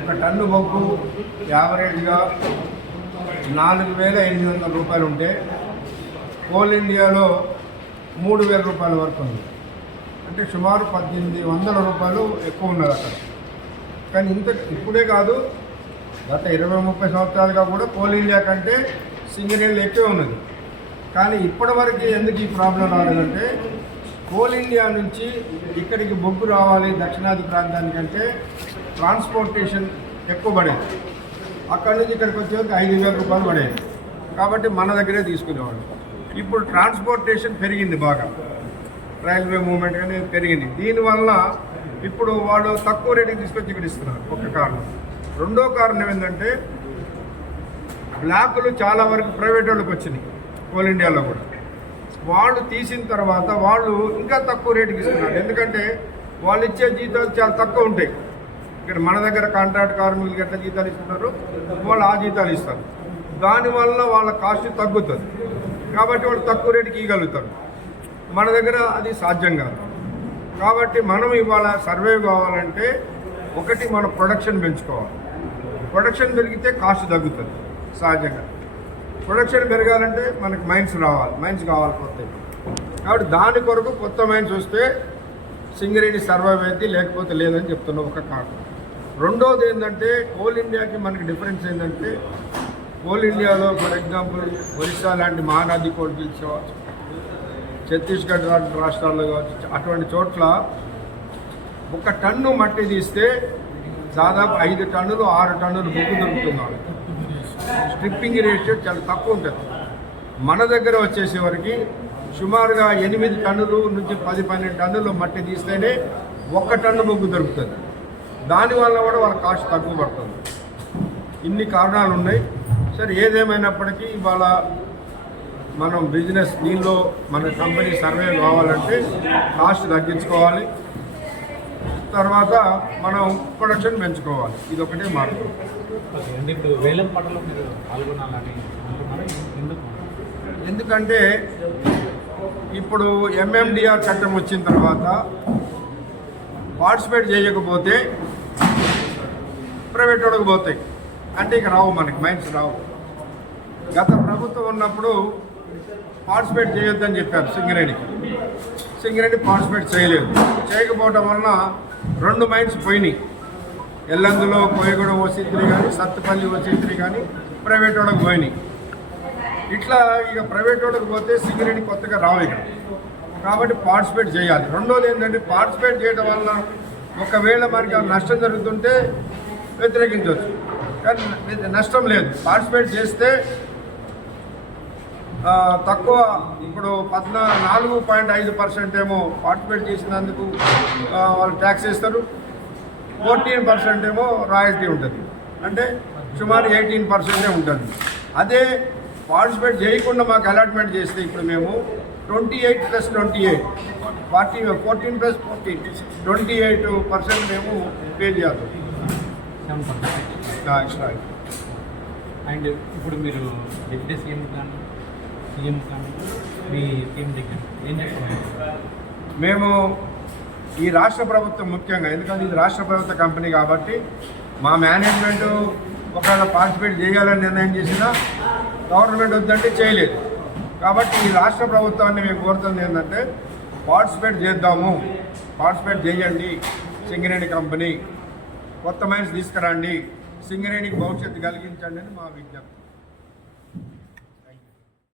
ఒక టన్ను బొగ్గు యావరేజ్గా 4,800 రూపాయలు ఉంటే కోల్ ఇండియాలో 3,000 రూపాయల వరకు ఉంది. అంటే సుమారు 1,800 రూపాయలు ఎక్కువ ఉన్నది అక్కడ. కానీ ఇప్పుడే కాదు, గత 20-30 సంవత్సరాలుగా కూడా కోల్ ఇండియా కంటే సింగరేణిలో ఎక్కువ ఉన్నది. కానీ ఇప్పటివరకు ఎందుకు ఈ ప్రాబ్లం రాలేదంటే, కోల్ ఇండియా నుంచి ఇక్కడికి బొగ్గు రావాలి దక్షిణాది ప్రాంతానికంటే ట్రాన్స్పోర్టేషన్ ఎక్కువ పడేది. అక్కడి నుంచి ఇక్కడికి వచ్చేవరకు 5,000 రూపాయలు పడేది. కాబట్టి మన దగ్గరే తీసుకునేవాడు. ఇప్పుడు ట్రాన్స్పోర్టేషన్ పెరిగింది బాగా, రైల్వే మూవ్మెంట్ కానీ పెరిగింది. దీనివల్ల ఇప్పుడు వాళ్ళు తక్కువ రేటుకి తీసుకొచ్చి ఇక్కడ ఇస్తున్నారు. ఒక కారణం. రెండో కారణం ఏంటంటే, బ్లాకులు చాలా వరకు ప్రైవేట్ వాళ్ళకి వచ్చినాయి కోల్ ఇండియాలో కూడా. వాళ్ళు తీసిన తర్వాత వాళ్ళు ఇంకా తక్కువ రేటుకి ఇస్తున్నారు. ఎందుకంటే వాళ్ళు ఇచ్చే జీతాలు చాలా తక్కువ ఉంటాయి. ఇక్కడ మన దగ్గర కాంట్రాక్ట్ కార్మికులకి ఎట్లా జీతాలు ఇస్తున్నారు, వాళ్ళు ఆ జీతాలు ఇస్తారు. దానివల్ల వాళ్ళ కాస్ట్ తగ్గుతుంది. కాబట్టి వాళ్ళు తక్కువ రేటుకి ఇవ్వగలుగుతారు. మన దగ్గర అది సాధ్యం కాదు. కాబట్టి మనం ఇవాళ సర్వైవ్ కావాలంటే ఒకటి మన ప్రొడక్షన్ పెంచుకోవాలి. ప్రొడక్షన్ పెరిగితే కాస్ట్ తగ్గుతుంది సహజంగా. ప్రొడక్షన్ పెరగాలంటే మనకు మైన్స్ రావాలి, మైన్స్ కావాలి కొత్తవి. కాబట్టి దాని కొరకు కొత్త మైన్స్ వస్తే సింగరేణి సర్వైవ్ అయితే, లేకపోతే లేదని చెప్తున్నాం ఒక కారణం. రెండోది ఏంటంటే, కోల్ ఇండియాకి మనకి డిఫరెన్స్ ఏంటంటే, కోల్ ఇండియాలో ఫర్ ఎగ్జాంపుల్ ఒరిస్సా లాంటి మహానది కోల్ ఫీల్డ్స్ కావచ్చు, ఛత్తీస్గఢ్ రాష్ట్రాల్లో కావచ్చు, అటువంటి చోట్ల ఒక టన్ను మట్టి తీస్తే దాదాపు 5 టన్నులు 6 టన్నులు బొగ్గు దొరుకుతుంది. స్ట్రిప్పింగ్ రేషియో చాలా తక్కువ ఉంటుంది. మన దగ్గర వచ్చేసేవరకు సుమారుగా 8 టన్నులు నుంచి 10-12 టన్నులు మట్టి తీస్తేనే 1 టన్ను బొగ్గు దొరుకుతుంది. దానివల్ల కూడా వాళ్ళ కాస్ట్ తక్కువ పడుతుంది. ఇన్ని కారణాలు ఉన్నాయి. సరే, ఏదేమైనప్పటికీ ఇవాళ మనం బిజినెస్ దీనిలో మన కంపెనీ సర్వే కావాలంటే కాస్ట్ తగ్గించుకోవాలి, తర్వాత మనం ప్రొడక్షన్ పెంచుకోవాలి. ఇది ఒకటే మార్గం. ఎందుకంటే ఇప్పుడు ఎంఎండిఆర్ చట్టం వచ్చిన తర్వాత పార్టిసిపేట్ చేయకపోతే ప్రైవేట్ వాడికి పోతాయి. అంటే ఇక రావు, మనకి మైన్స్ రావు. గత ప్రభుత్వం ఉన్నప్పుడు పార్టిసిపేట్ చేయొద్దని చెప్పారు సింగరేణికి. సింగరేణి పార్టిసిపేట్ చేయకపోవడం వలన 2 మైన్స్ పోయినాయి. ఎల్లందులో కోయగూడ OC3 కానీ, సత్తుపల్లి OC3 కానీ ప్రైవేట్ వాడికి పోయినాయి. ఇట్లా ఇక ప్రైవేట్ వాడికి పోతే సింగరేణి కొత్తగా రావు ఇక్కడ. కాబట్టి పార్టిసిపేట్ చేయాలి. రెండోది ఏంటంటే, పార్టిసిపేట్ చేయడం వల్ల ఒకవేళ మనకి నష్టం జరుగుతుంటే వ్యతిరేకించవచ్చు, కానీ నష్టం లేదు. పార్టిసిపేట్ చేస్తే తక్కువ, ఇప్పుడు 4.5% ఏమో పార్టిసిపేట్ చేసినందుకు వాళ్ళు ట్యాక్స్ వేస్తారు, 14% ఏమో రాయల్టీ ఉంటుంది. అంటే సుమారు 18% ఉంటుంది. అదే పార్టిసిపేట్ చేయకుండా మాకు అలాట్మెంట్ చేస్తే ఇప్పుడు మేము 28 + 28 14 + 14 28% మేము పే చేయాలి ఎక్స్ట్రా. అండ్ ఇప్పుడు మీరు డిప్యూటీ సీఎం కానీ సీఎం కానీ మీ టీం దగ్గర ఏం చెప్తున్నారు? మేము ఈ రాష్ట్ర ప్రభుత్వం ముఖ్యంగా, ఎందుకంటే ఇది రాష్ట్ర ప్రభుత్వ కంపెనీ కాబట్టి మా మేనేజ్మెంట్ ఒకవేళ పార్టిసిపేట్ చేయాలని నిర్ణయం చేసినా గవర్నమెంట్ వద్దంటే చేయలేదు. కాబట్టి ఈ రాష్ట్ర ప్రభుత్వాన్ని మేము కోరుతుంది ఏంటంటే, పార్టిసిపేట్ చేద్దాము, పార్టిసిపేట్ చేయండి. సింగరేణి కంపెనీ కొత్త మైన్స్ తీసుకురండి, సింగరేణికి భవిష్యత్తు కలిగించండి అని మా విజ్ఞప్తి.